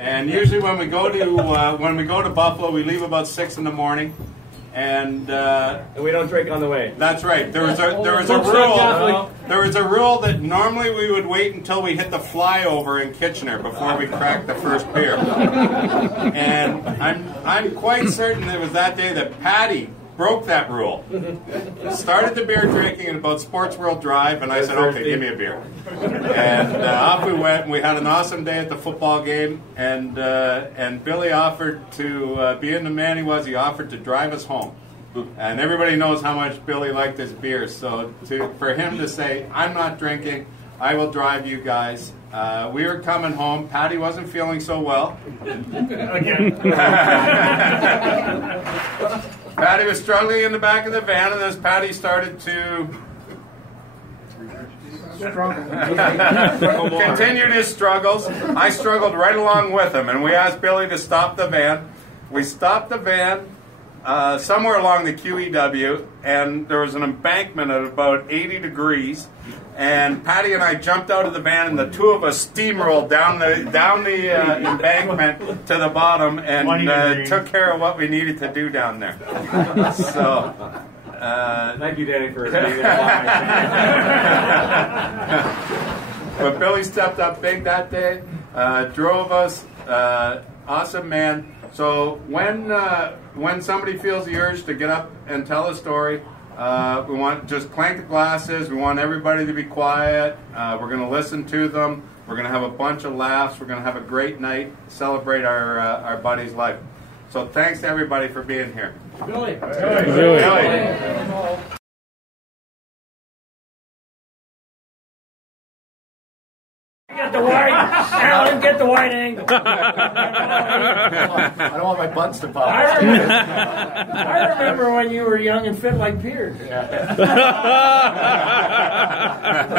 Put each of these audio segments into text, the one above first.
And usually when we go to Buffalo, we leave about 6 in the morning, and we don't drink on the way. That's right. There was a rule that normally we would wait until we hit the flyover in Kitchener before we cracked the first beer. And I'm quite certain it was that day that Patty broke that rule. Started the beer drinking at about Sports World Drive, and I said, okay, give me a beer. And off we went, and we had an awesome day at the football game, and Billy offered to, being the man he was, he offered to drive us home. And everybody knows how much Billy liked his beer, so for him to say, I'm not drinking, I will drive you guys. We were coming home. Patty wasn't feeling so well. Again. Patty was struggling in the back of the van, and as Patty started to continued his struggles, I struggled right along with him, and we asked Billy to stop the van. We stopped the van somewhere along the QEW, and there was an embankment at about 80 degrees, and Patty and I jumped out of the van, and the two of us steamrolled down the embankment to the bottom and took care of what we needed to do down there. So, thank you, Danny, for being there. But Billy stepped up big that day, drove us, awesome man. So when somebody feels the urge to get up and tell a story, we want just clank the glasses. We want everybody to be quiet. We're going to listen to them. We're going to have a bunch of laughs. We're going to have a great night, celebrate our buddy's life. So thanks to everybody for being here. Billy. Get the wide, Alan, get the wide angle. I don't want my buns to pop. I remember when you were young and fit like Piers. I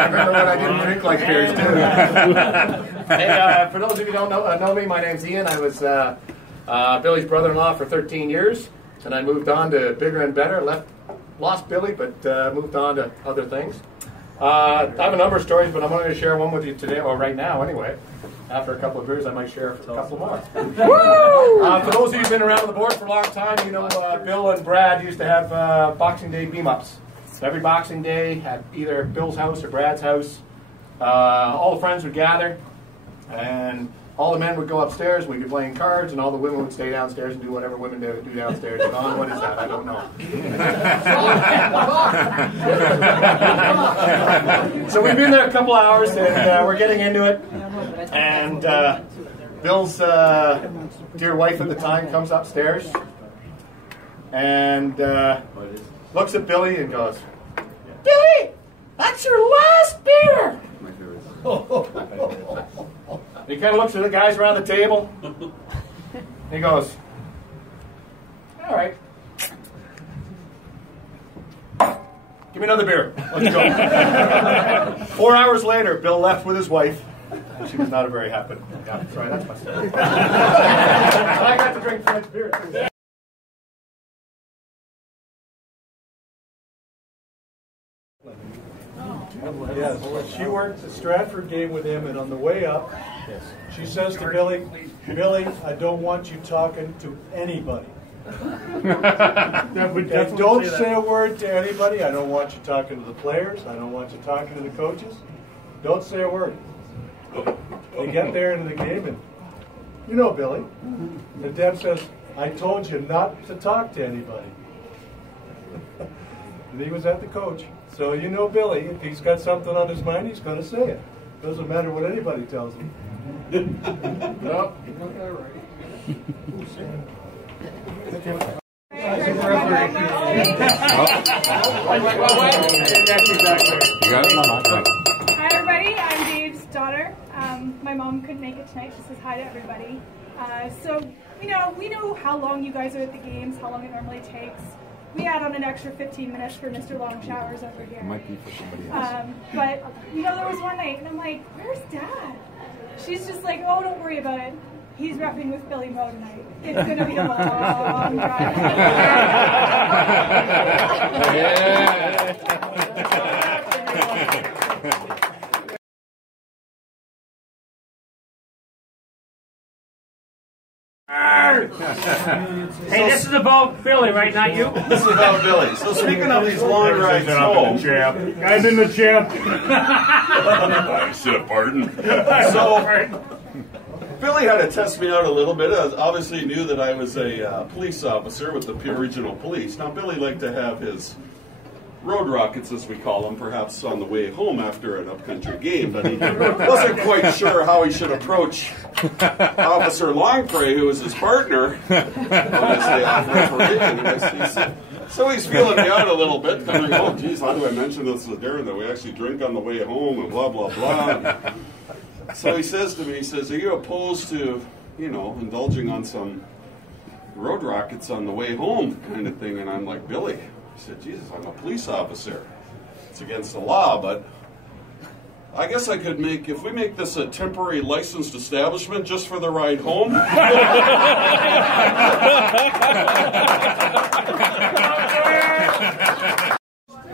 remember when I didn't drink like Piers, too. Hey, for those of you who don't know me, my name's Ian. I was Billy's brother-in-law for 13 years, and I moved on to bigger and better. Lost Billy, but moved on to other things. I have a number of stories, but I'm going to share one with you today, or right now anyway. After a couple of beers, I might share a couple more. For those of you who've been around the board for a long time, you know Bill and Brad used to have Boxing Day beam-ups. So every Boxing Day at either Bill's house or Brad's house, all the friends would gather, and all the men would go upstairs, we'd be playing cards, and all the women would stay downstairs and do whatever women do downstairs. Don, what is that? I don't know. So we've been there a couple hours, and we're getting into it. And Bill's dear wife at the time comes upstairs and looks at Billy and goes, "Billy, that's your last beer!" He kind of looks at the guys around the table, and he goes, "All right. Give me another beer. Let's go." 4 hours later, Bill left with his wife, and she was not a very happy. Yeah, sorry, that's my story. I got to drink French beer, too. Yes, she worked the Stratford game with him, and on the way up, she says to Billy, "Billy, I don't want you talking to anybody. And don't say a word to anybody. I don't want you talking to the players. I don't want you talking to the coaches. Don't say a word." They get there into the game, and you know Billy. And Deb says, "I told you not to talk to anybody." And he was at the coach. So you know Billy, if he's got something on his mind, he's going to say it. Doesn't matter what anybody tells him. No, you got that right. Hi everybody, I'm Dave's daughter. My mom couldn't make it tonight. She says hi to everybody. So, we know how long you guys are at the games, how long it normally takes. We add on an extra 15 minutes for Mr. Long Showers over here. Might be for somebody else. But, there was one night, and I'm like, "Where's Dad?" She's just like, "Oh, don't worry about it. He's roughing with Billy Moe tonight. It's going to be a long drive." Yeah. Hey, this is about Billy, right? Not you? This is about Billy. So speaking of these long rides home, I've been the champ. I should have pardoned. So Billy had to test me out a little bit. Obviously he knew that I was a police officer with the Pure Regional Police. Now Billy liked to have his road rockets, as we call them, perhaps on the way home after an upcountry game, but he wasn't quite sure how he should approach Officer Longprey, who was his partner on this day off referee. So he's feeling me out a little bit, thinking, oh, geez, how do I mention this to Darren that we actually drink on the way home and blah, blah, blah. So he says to me, he says, are you opposed to, indulging on some road rockets on the way home kind of thing? And I'm like, Billy, I said, Jesus, I'm a police officer. It's against the law, but I guess I could if we make this a temporary licensed establishment just for the ride home.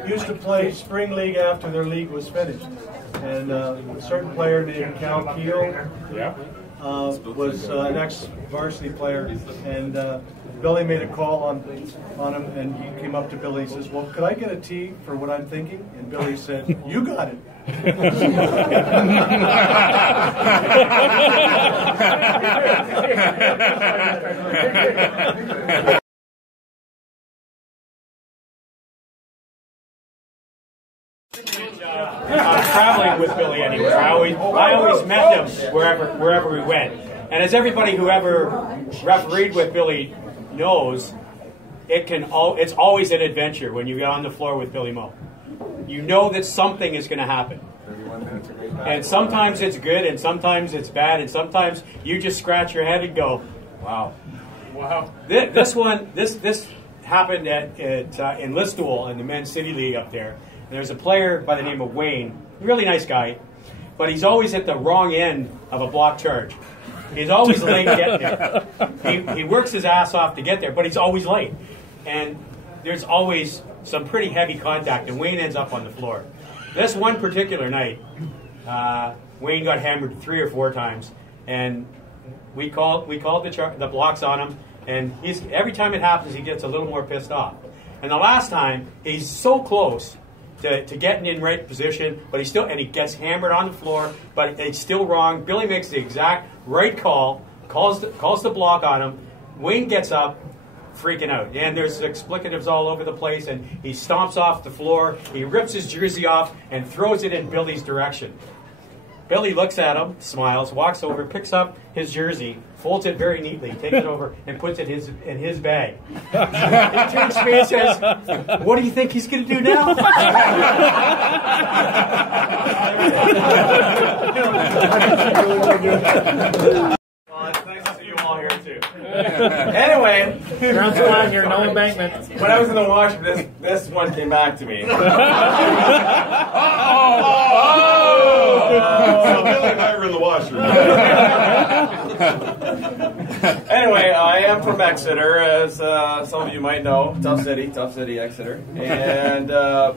Used to play spring league after their league was finished. And a certain player named Cal Keel was an ex-varsity player, and Billy made a call on him, and he came up to Billy and says, well, could I get a tee for what I'm thinking? And Billy said, you got it. Traveling with Billy anywhere. I always met him wherever we went. And as everybody who ever refereed with Billy knows, it's always an adventure when you get on the floor with Billy Moe. You know that something is going to happen. And sometimes it's good, and sometimes it's bad, and sometimes you just scratch your head and go, wow. Wow. This happened in Listowel in the Men's City League up there. There's a player by the name of Wayne, really nice guy, but he's always at the wrong end of a block charge. He's always late getting there. He works his ass off to get there, but he's always late. And there's always some pretty heavy contact, and Wayne ends up on the floor. This one particular night, Wayne got hammered 3 or 4 times, and we called the blocks on him, and every time it happens, he gets a little more pissed off. And the last time, he's so close to getting in right position, but he gets hammered on the floor, but it's still wrong. Billy makes the exact right call, calls the block on him. Wayne gets up, freaking out, and there's explicatives all over the place, and he stomps off the floor, he rips his jersey off, and throws it in Billy's direction. Billy looks at him, smiles, walks over, picks up his jersey, folds it very neatly, takes it over, and puts it in his bag. He turns to me and says, what do you think he's going to do now? It's nice to see you all here, too. Anyway, ground line here, no embankment. When I was in the washroom, this one came back to me. So Billy and I were in the washroom. Anyway, I am from Exeter, as some of you might know. Tough city, Exeter. And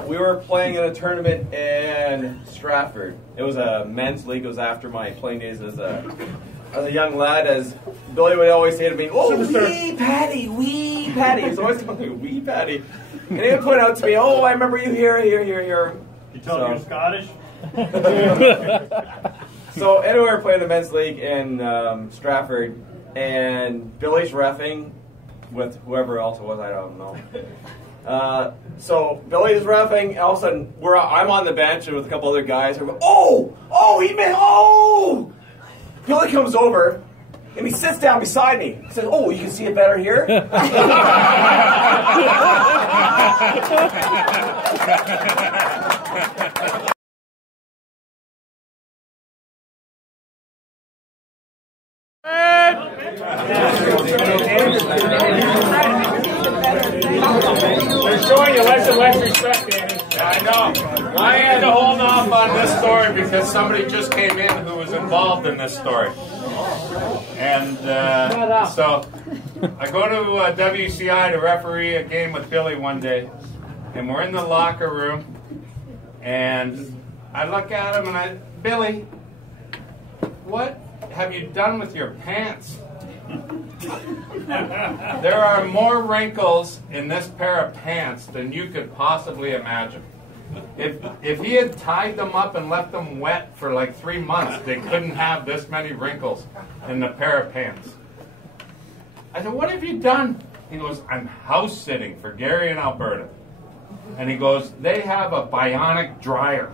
we were playing in a tournament in Stratford. It was a men's league. It was after my playing days as a young lad, as Billy would always say to me, oh, wee Patty. He was always calling me wee Patty. And he would point out to me, oh, I remember you here. You tell me you're Scottish? So anyway, we were playing the men's league in Stratford, and Billy's reffing with whoever else it was, I don't know. So Billy's reffing, all of a sudden I'm on the bench and with a couple other guys. We're going, he missed, Billy comes over and he sits down beside me. He says, oh, you can see it better here? They're showing you less and less respect, Danny. I know. I had to hold off on this story because somebody just came in who was involved in this story. And so I go to WCI to referee a game with Billy one day, and we're in the locker room, and I look at him and Billy, what have you done with your pants? There are more wrinkles in this pair of pants than you could possibly imagine. If he had tied them up and left them wet for like 3 months, they couldn't have this many wrinkles in the pair of pants. I said, what have you done? He goes, I'm house sitting for Gary in Alberta. And he goes, they have a bionic dryer.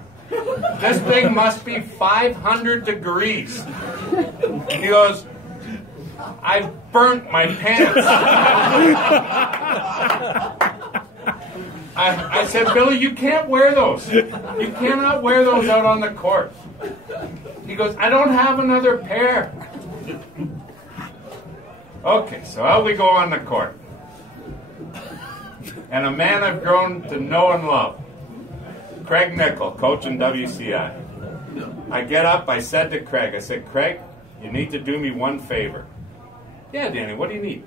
This thing must be 500 degrees. And he goes, I burnt my pants. I said, Billy, you can't wear those. You cannot wear those out on the court. He goes, I don't have another pair. Okay, so out we go on the court. And a man I've grown to know and love, Craig Nichol, coaching WCI. I get up, I said to Craig, I said, Craig, you need to do me one favor. Yeah, Danny, what do you need?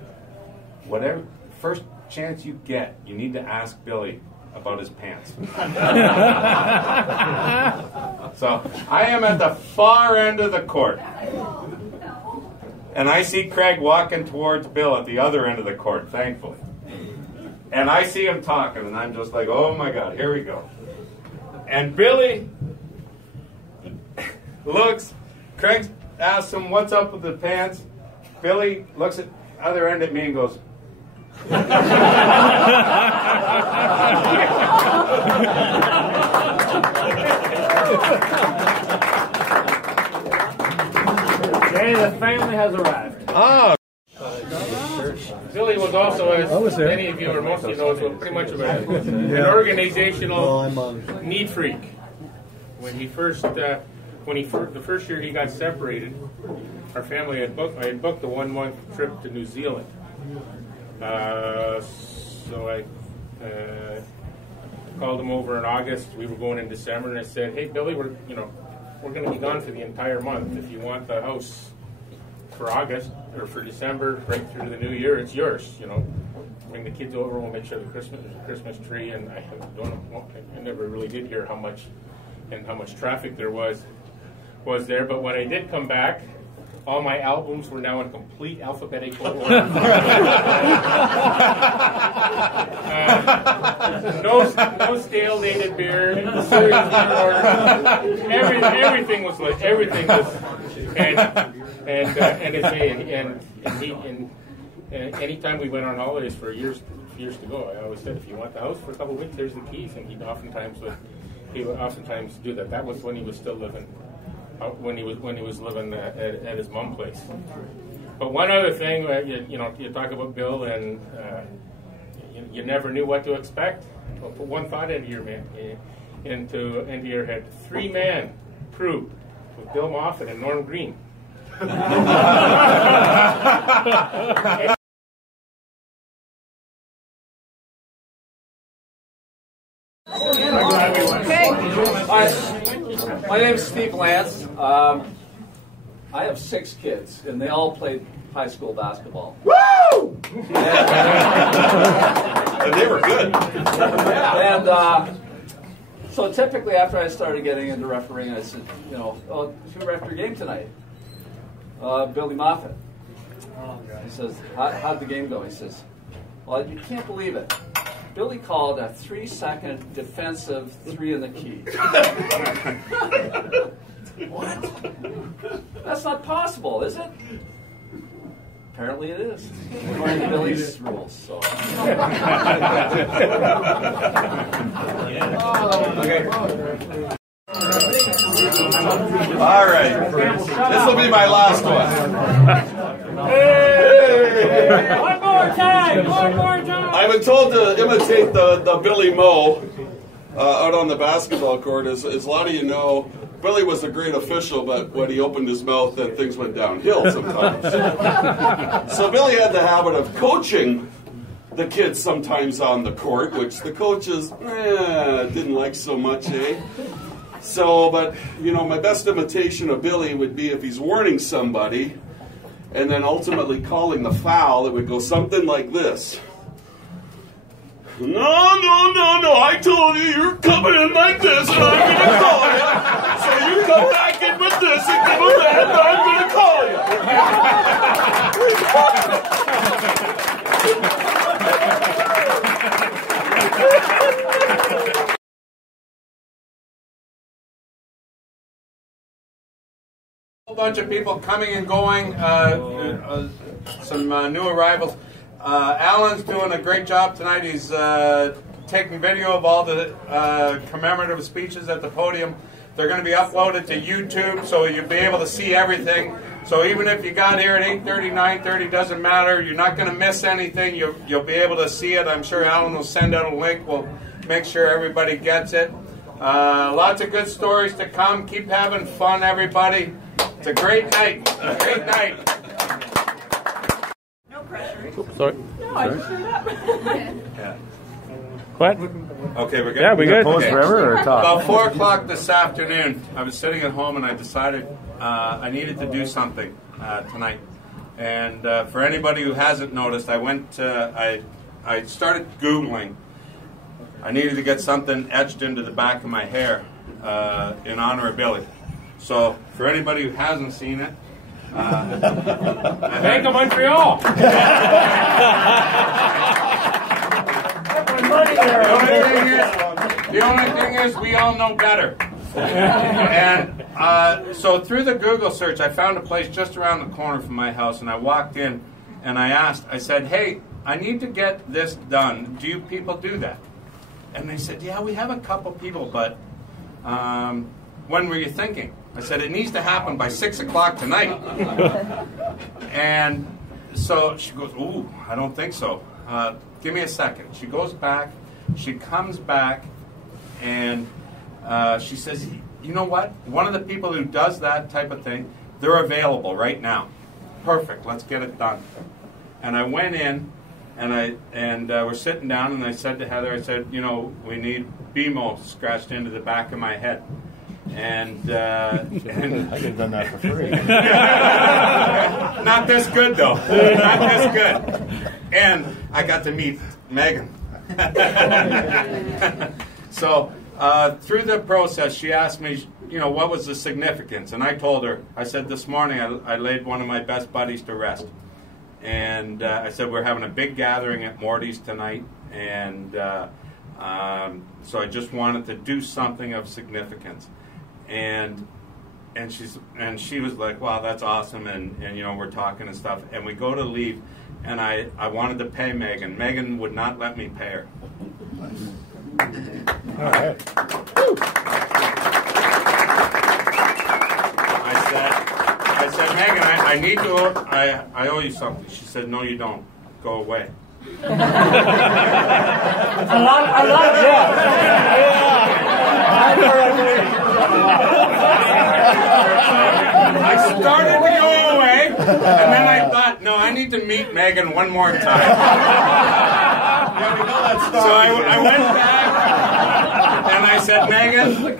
Whatever, first chance you get, you need to ask Billy about his pants. So I am at the far end of the court. And I see Craig walking towards Bill at the other end of the court, thankfully. And I see him talking, and I'm just like, oh my God, here we go. And Billy looks, Craig asks him, what's up with the pants? Billy looks at the other end at me and goes, Okay, the family has arrived. oh. Billy was also, as many of you or most of you know, pretty much of an organizational neat freak. When he first, the first year he got separated, our family had booked. I had booked a 1-month trip to New Zealand. So I called him over in August. We were going in December, and I said, "Hey, Billy, we're going to be gone for the entire month. If you want the house for August or for December, right through the New Year, it's yours. Bring the kids over. We'll make sure there's a Christmas tree." And I never really did hear how much traffic there was there. But when I did come back, all my albums were now in complete alphabetical order. No stale dated beer. Everything was and anytime we went on holidays for years to go, I always said, if you want the house for a couple of weeks, there's the keys. And he would oftentimes do that. That was when he was still living. When he was living at his mom's place. But one other thing, you talk about Bill, and you never knew what to expect. Well, put one thought into your head: 3-man crew with Bill Moffat and Norm Green. Hi, my name is Steve Lance. I have 6 kids, and they all played high school basketball. Woo! And they were good. And so typically after I started getting into refereeing, I said, who ref your game tonight? Billy Moffat. He says, how'd the game go? He says, well, you can't believe it. Billy called a 3-second defensive 3 in the key. What? That's not possible, is it? Apparently it is. According to Billy's rules. So. Okay. All right. This will be my last one. Hey! One more time! I've been told to imitate the Billy Moe out on the basketball court. As a lot of you know, Billy was a great official, but when he opened his mouth, then things went downhill sometimes. So Billy had the habit of coaching the kids sometimes on the court, which the coaches didn't like so much, eh? So, but, my best imitation of Billy would be if he's warning somebody and then ultimately calling the foul, it would go something like this. No, I told you, you're coming in like this, and I'm going to call you. So you come back sticking with this and give them that, I'm going to call you. A bunch of people coming and going, some new arrivals. Alan's doing a great job tonight. He's taking video of all the commemorative speeches at the podium. They're going to be uploaded to YouTube, so you'll be able to see everything. So even if you got here at 8:30, 9:30, doesn't matter. You're not going to miss anything. You'll be able to see it. I'm sure Alan will send out a link. We'll make sure everybody gets it. Lots of good stories to come. Keep having fun, everybody. It's a great night. A great night. No pressure. Sorry. No, I just showed up. Yeah. What? Okay, we're good. Yeah, we good. Pause forever or talk? About 4 o'clock this afternoon, I was sitting at home and I decided I needed to do something tonight. And for anybody who hasn't noticed, I started Googling. I needed to get something etched into the back of my hair in honor of Billy. So for anybody who hasn't seen it, Bank of Montreal. The only thing is, we all know better. And so through the Google search, I found a place just around the corner from my house, and I walked in and I said, hey, I need to get this done. Do you people do that? And they said, yeah, we have a couple people, but when were you thinking? I said, it needs to happen by 6 o'clock tonight. And so she goes, ooh, I don't think so. Give me a second. She goes back. She comes back, and she says, you know what? One of the people who does that type of thing, they're available right now. Perfect. Let's get it done. And I went in, and we're sitting down, and I said to Heather, I said, you know, we need BMO scratched into the back of my head. And I could have done that for free. Not this good, though. Not this good. And I got to meet Megan. So through the process, she asked me, you know, what was the significance? And I told her, I said, this morning I laid one of my best buddies to rest. And I said, we're having a big gathering at Morty's tonight. And so I just wanted to do something of significance. And she was like, wow, that's awesome, and you know, we're talking and stuff, and we go to leave, and I wanted to pay Megan. Megan would not let me pay her. All right. I said, Megan, I need to, I owe you something. She said, no, you don't. Go away. A lot, I started to go away, and then I thought, no, I need to meet Megan one more time. So I went back, and I said, Megan,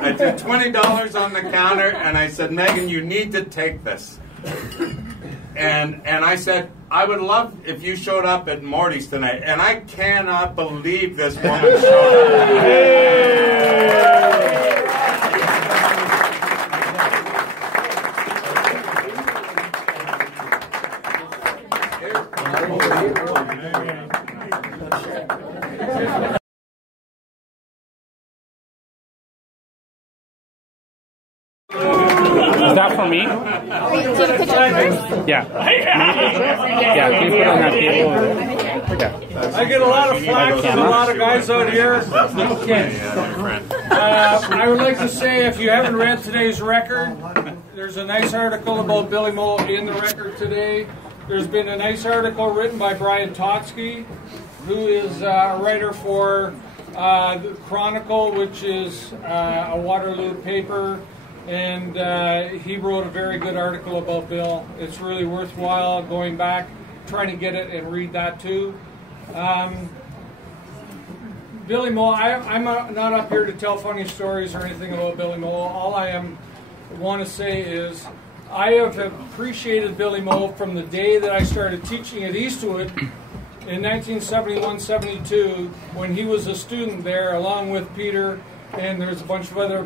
I threw $20 on the counter, and I said, Megan, you need to take this. And I said, I would love if you showed up at Morty's tonight. And I cannot believe this woman showed up. Is that for me? Yeah. Yeah, can you put it on that table? Yeah. I get a lot of flack from a lot of guys out here. I would like to say, if you haven't read today's record, there's a nice article about Billy Moe in the record today. There's been a nice article written by Brian Totsky, who is a writer for the Chronicle, which is a Waterloo paper. And he wrote a very good article about Bill. It's really worthwhile going back, trying to get it and read that too. Billy Moe, I'm not up here to tell funny stories or anything about Billy Moe. All I want to say is I have appreciated Billy Moe from the day that I started teaching at Eastwood in 1971-72 when he was a student there along with Peter, and there's a bunch of other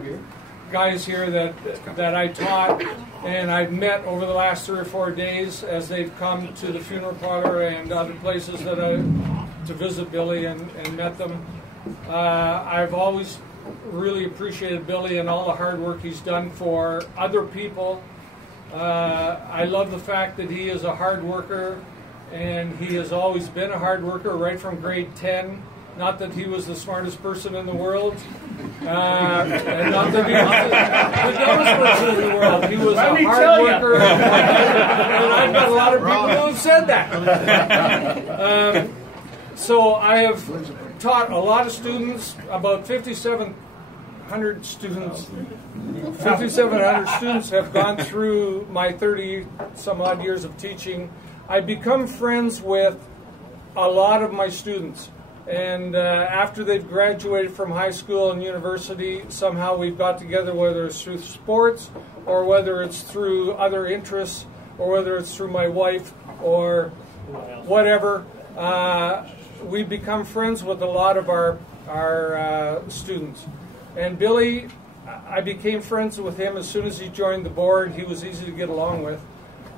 guys here that I taught and I've met over the last 3 or 4 days as they've come to the funeral parlor and other places to visit Billy and met them. I've always really appreciated Billy and all the hard work he's done for other people. I love the fact that he is a hard worker, and he has always been a hard worker right from grade 10. Not that he was the smartest person in the world, and not that he was the dumbest person in the world. He was a hard worker, and I've got a lot of people who have said that. So I have taught a lot of students, about 5,700 students. 5,700 students have gone through my 30-some odd years of teaching. I've become friends with a lot of my students. And after they've graduated from high school and university, somehow we've got together, whether it's through sports or whether it's through other interests or whether it's through my wife or whatever. We've become friends with a lot of our students. And Billy, I became friends with him as soon as he joined the board. He was easy to get along with.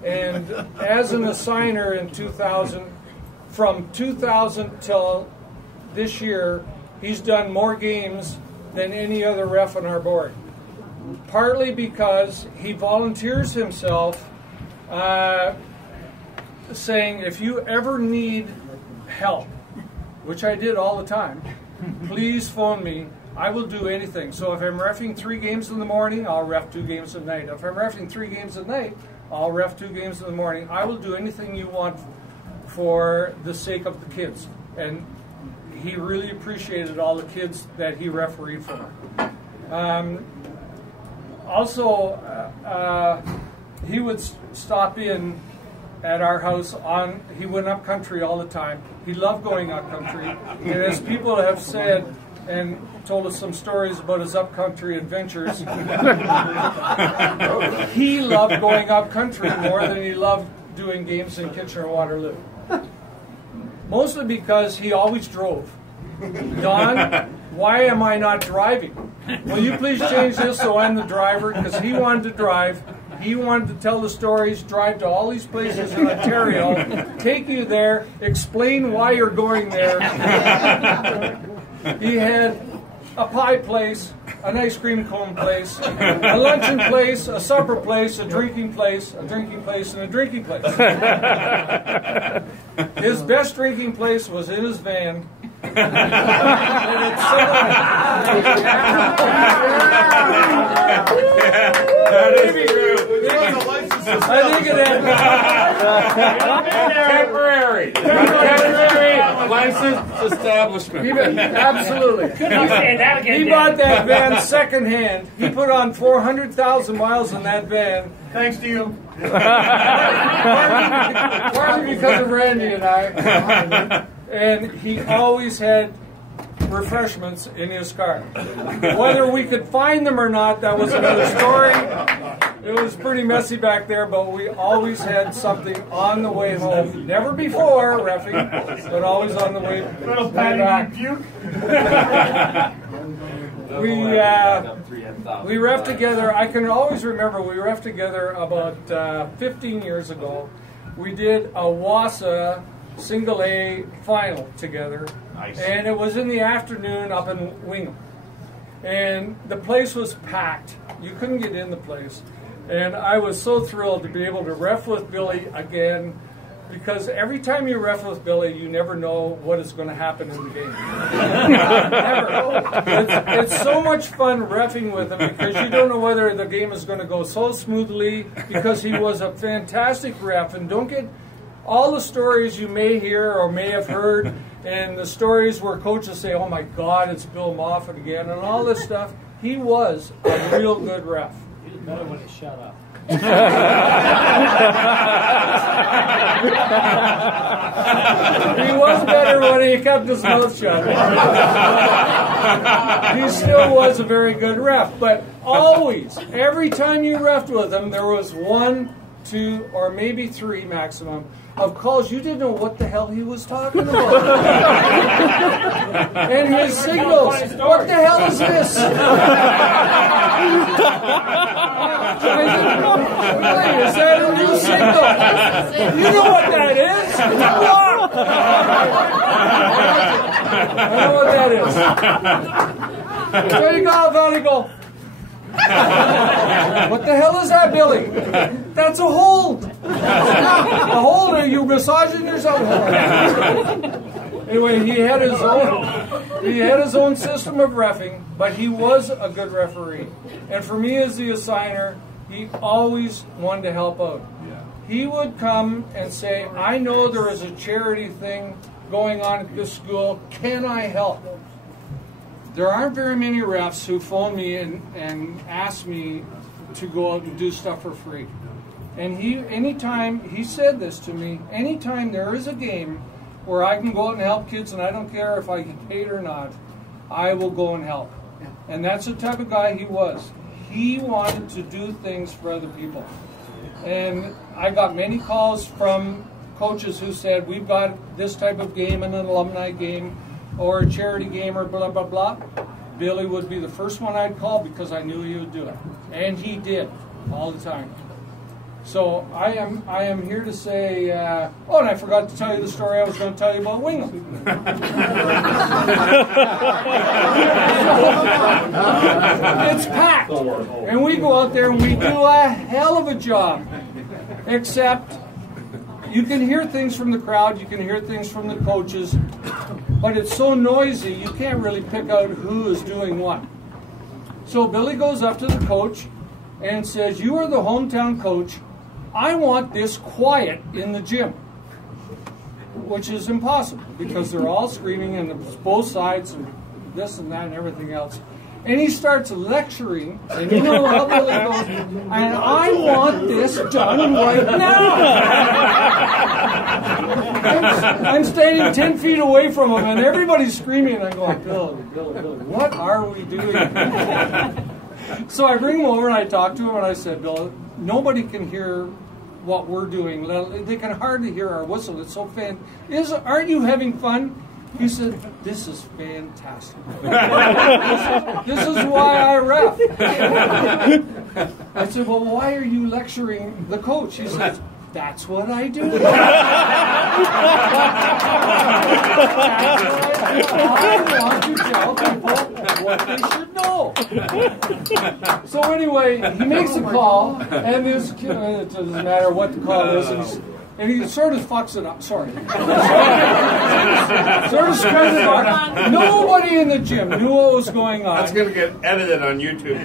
And as an assigner in 2000, from 2000 till this year, he's done more games than any other ref on our board. Partly because he volunteers himself, saying, if you ever need help, which I did all the time, please phone me. I will do anything. So if I'm reffing 3 games in the morning, I'll ref 2 games at night. If I'm reffing 3 games at night, I'll ref 2 games in the morning. I will do anything you want for the sake of the kids. And he really appreciated all the kids that he refereed for. Also, he would stop in at our house he went up country all the time. He loved going up country. And as people have said and told us some stories about his up country adventures, he loved going up country more than he loved doing games in Kitchener-Waterloo. Mostly because he always drove. Don, why am I not driving? Will you please change this so I'm the driver? Because he wanted to drive. He wanted to tell the stories, drive to all these places in Ontario, take you there, explain why you're going there. He had a pie place, an ice cream cone place, a luncheon place, a supper place, a drinking place, and a drinking place. His best drinking place was in his van. And I think it had temporary license establishment. Absolutely. He bought that van secondhand. He put on 400,000 miles in that van. Thanks to you. Partly because of Randy and I. And he always had refreshments in his car. Whether we could find them or not, that was another story. It was pretty messy back there, but we always had something on the way home. Never before reffing, but always on the way back. We reffed together. I can always remember we reffed together about 15 years ago. We did a WASA single A final together. Nice. And it was in the afternoon up in Wingham. And the place was packed. You couldn't get in the place. And I was so thrilled to be able to ref with Billy again, because every time you ref with Billy, you never know what is going to happen in the game. Never. It's so much fun reffing with him because you don't know whether the game is going to go so smoothly, because he was a fantastic ref. And don't get all the stories you may hear or may have heard, and the stories where coaches say, oh my God, it's Bill Moffat again, and all this stuff. He was a real good ref. He was better when he shut up. He was better when he kept his mouth shut. He still was a very good ref, but always, every time you refed with him, there was one 2, or maybe 3 maximum of calls. You didn't know what the hell he was talking about. And his signals, what the hell is this? Is that a new signal? You know what that is? Block! I know what that is. There you go, Valley Go. What the hell is that, Billy? That's a hold. A hold? Are you massaging yourself? Anyway, he had his own system of reffing, but he was a good referee. And for me as the assigner, he always wanted to help out. He would come and say, I know there is a charity thing going on at this school. Can I help? There aren't very many refs who phone me and ask me to go out and do stuff for free. And anytime, he said this to me, anytime there is a game where I can go out and help kids and I don't care if I get paid or not, I will go and help. And that's the type of guy he was. He wanted to do things for other people. And I got many calls from coaches who said, we've got this type of game, an alumni game, or a charity game, or blah, blah, blah. Billy would be the first one I'd call because I knew he would do it. And he did, all the time. So I am here to say, oh, and I forgot to tell you the story I was going to tell you about Wingham. It's packed. And we go out there and we do a hell of a job. Except you can hear things from the crowd, you can hear things from the coaches, but it's so noisy you can't really pick out who is doing what. So Billy goes up to the coach and says, you are the hometown coach. I want this quiet in the gym, which is impossible because they're all screaming and both sides and this and that and everything else. And he starts lecturing, and you know how Billy goes, and I want this done right now. I'm standing 10 feet away from him, and everybody's screaming, and I go, Billy, what are we doing? So I bring him over, and I talk to him, and I said, Bill, nobody can hear what we're doing. They can hardly hear our whistle. It's so fantastic. Aren't you having fun? He said, this is fantastic. This is why I ref. I said, well, why are you lecturing the coach? He says, that's what I do. I want to tell people what they should know. So anyway, he makes a call, and this it doesn't matter what the call is, and he sort of fucks it up. Sorry. Sort of screws it up. Nobody in the gym knew what was going on. That's going to get edited on YouTube.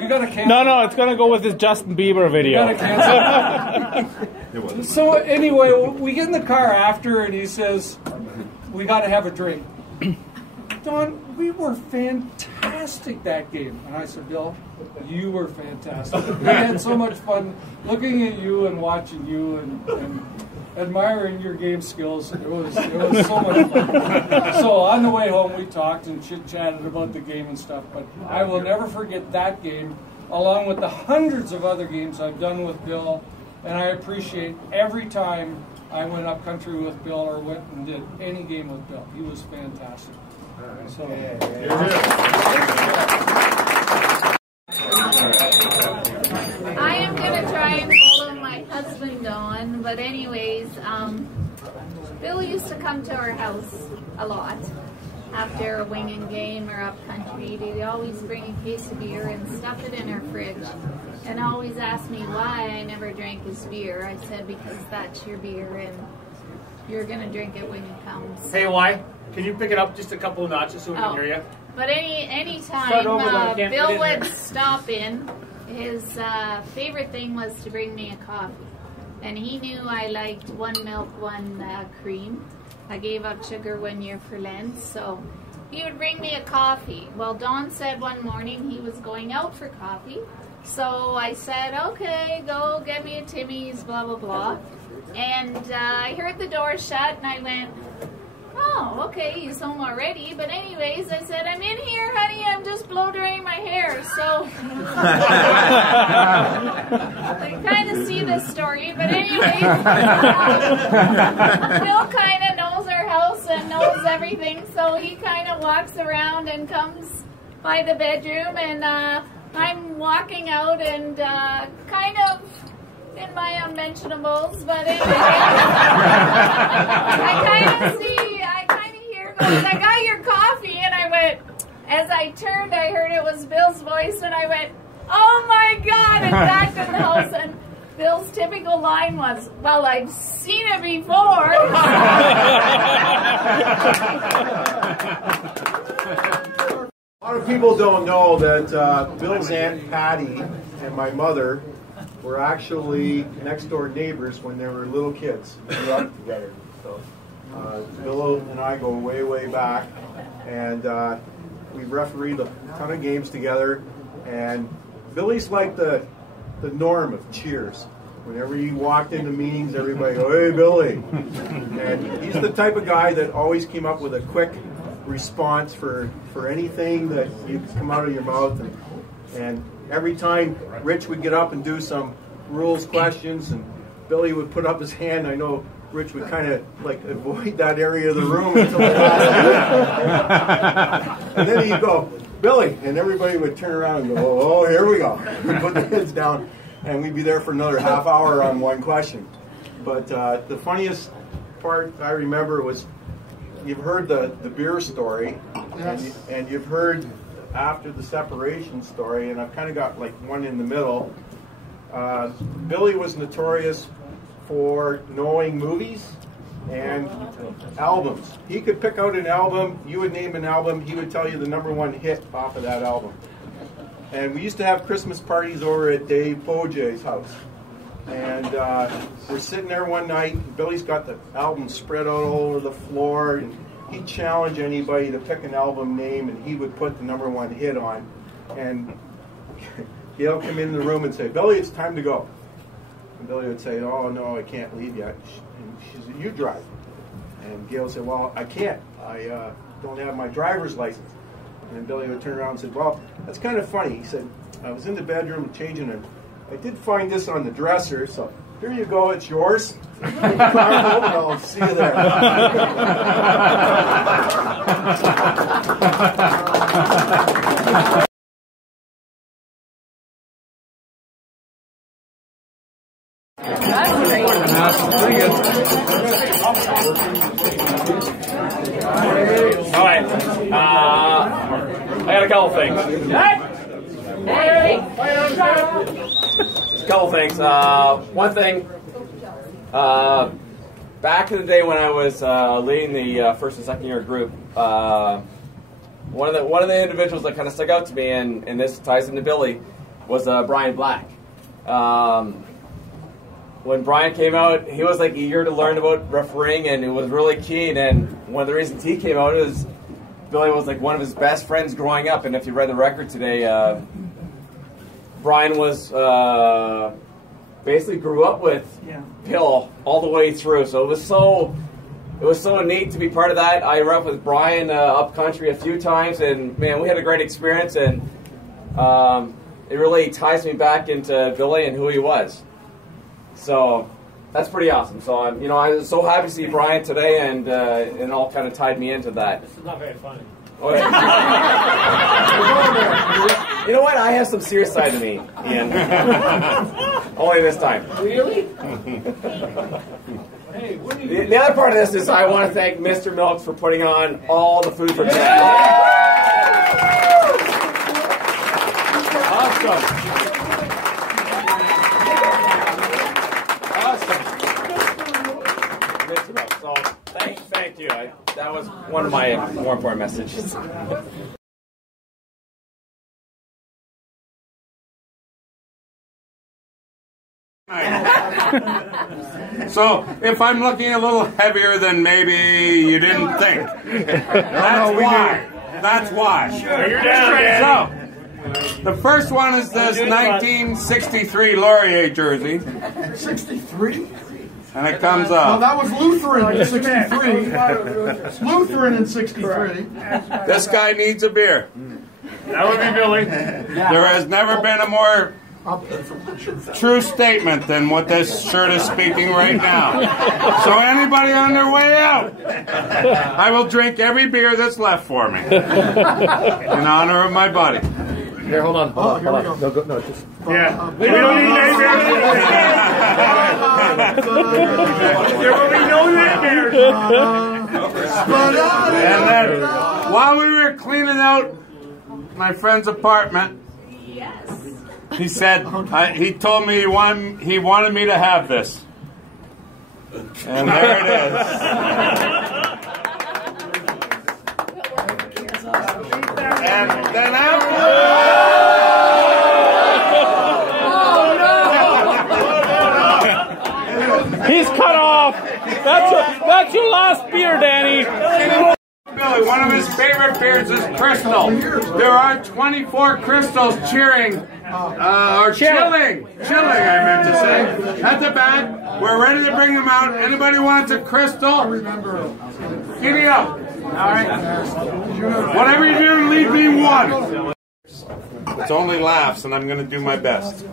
You got to cancel. No, it's going to go with this Justin Bieber video. You got to cancel. So anyway, we get in the car after, and he says, we got to have a drink. Don, we were fantastic that game. And I said, Bill, you were fantastic. We had so much fun looking at you and watching you and admiring your game skills. It was so much fun. So on the way home, we talked and chit-chatted about the game and stuff. But I will never forget that game, along with the hundreds of other games I've done with Bill. And I appreciate every time I went up country with Bill or went and did any game with Bill. He was fantastic. So, I am going to try and follow my husband on, but anyways, Bill used to come to our house a lot after a winging game or up country. He'd always bring a case of beer and stuff it in our fridge and always ask me why I never drank his beer. I said, because that's your beer and you're going to drink it when it comes. Hey, why? Can you pick it up just a couple of notches so we can hear you? But any time Bill would stop in, his favorite thing was to bring me a coffee. And he knew I liked 1 milk, 1 cream. I gave up sugar 1 year for Lent, so he would bring me a coffee. Well, Don said one morning he was going out for coffee. So I said, okay, go get me a Timmy's, blah, blah, blah. And I heard the door shut and I went, oh, okay, he's home already. But anyways, I said, I'm in here, honey. I'm just blow drying my hair. So I kind of see this story. But anyways, Bill kind of knows our house and knows everything. So he kind of walks around and comes by the bedroom. And I'm walking out and kind of in my unmentionables. But anyways, I kind of hear goes, I got your coffee. And I went, as I turned, I heard it was Bill's voice. And I went, oh my God, and back in the house. And Bill's typical line was, well, I've seen it before. A lot of people don't know that Bill's Aunt Patty and my mother were actually next door neighbors when they were little kids. We grew up together. So Bill and I go way, way back, and we refereed a ton of games together. And Billy's like the norm of cheers. Whenever he walked into meetings, everybody go, hey, Billy. And he's the type of guy that always came up with a quick response for anything that you come out of your mouth. And every time Rich would get up and do some rules questions and Billy would put up his hand, I know Rich would kind of like avoid that area of the room until the last minute. And then he'd go, Billy, and everybody would turn around and go, oh, here we go. We'd put their heads down and we'd be there for another half hour on one question. But the funniest part I remember was, you've heard the beer story, yes, and you've heard after the separation story, and I've kind of got like one in the middle. Billy was notorious for knowing movies and albums. He could pick out an album, you would name an album, he would tell you the #1 hit off of that album. And we used to have Christmas parties over at Dave Bojay's house. And we're sitting there one night, and Billy's got the album spread out all over the floor, and he'd challenge anybody to pick an album name, and he would put the #1 hit on. And Gail would come in the room and say, Billy, it's time to go. And Billy would say, oh, no, I can't leave yet. And she said, you drive. And Gail would say, well, I can't. I don't have my driver's license. And Billy would turn around and say, well, that's kind of funny. He said, I was in the bedroom changing, and I did find this on the dresser, so here you go, it's yours. I'll see you there. That's great. Pretty good. All right. I got a couple things. A couple things. One thing. Back in the day when I was leading the first and second year group, one of the individuals that kind of stuck out to me, and this ties into Billy, was Brian Black. When Brian came out, he was like eager to learn about refereeing, and it was really keen. And one of the reasons he came out is Billy was like one of his best friends growing up. And if you read the record today, Brian was basically grew up with Bill all the way through. So it was so neat to be part of that. I rep with Brian up country a few times, and man, we had a great experience. And it really ties me back into Billy and who he was. So that's pretty awesome. So I was so happy to see Brian today, and it all kind of tied me into that. This is not very funny. Oh, yeah. You know what? I have some serious side to me, Ian. Only this time. Really? The other part of this is I want to thank Mr. Milks for putting on all the food for today. Awesome. So thank you. That was one of my more important messages. So if I'm looking a little heavier than maybe you didn't think, that's why. That's why. Sure, you're down, Daddy. So the first one is this 1963 Laurier jersey. 63? And it comes No, up. that was Lutheran in 63. Lutheran in 63. This guy needs a beer. That would be Billy. There has never been a more true statement than what this shirt is speaking right now. So anybody on their way out, I will drink every beer that's left for me in honor of my buddy. Here, hold on. Hold on. No, just. Yeah. We don't need nightmares. There will be no nightmares. And then, while we were cleaning out my friend's apartment, he said, he told me he wanted me to have this. And there it is. And then He's cut off. That's your last beer, Danny. Billy, one of his favorite beers is Crystal. There are 24 Crystals cheering, or chilling, I meant to say, at the back. We're ready to bring them out. Anybody wants a Crystal? Give me up. All right. Whatever you do, leave me one. It's only laughs, and I'm going to do my best.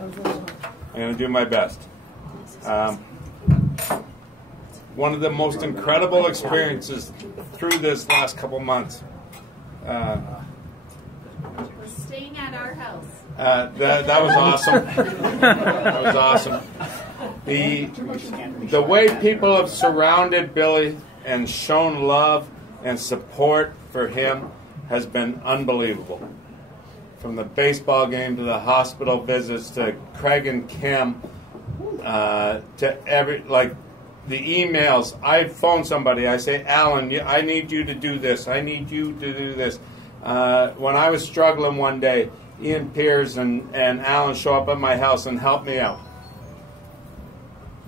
One of the most incredible experiences through this last couple months. We're staying at our house. That was awesome. That was awesome. The way people have surrounded Billy and shown love and support for him has been unbelievable. From the baseball game to the hospital visits to Craig and Kim to the emails. I phone somebody. I say, Alan, I need you to do this. I need you to do this. When I was struggling one day, Ian Piers and Alan show up at my house and help me out.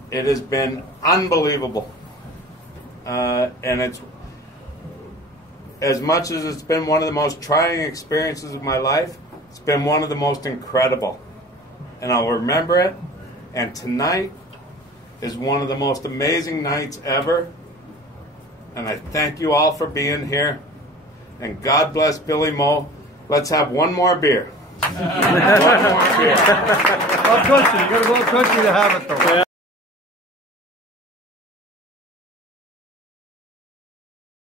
It has been unbelievable. And it's, as much as it's been one of the most trying experiences of my life, it's been one of the most incredible. And I'll remember it. And tonight is one of the most amazing nights ever. And I thank you all for being here. And God bless Billy Moe. Let's have one more beer. One more beer. Well, country. You got to go country to have it, though. Yeah.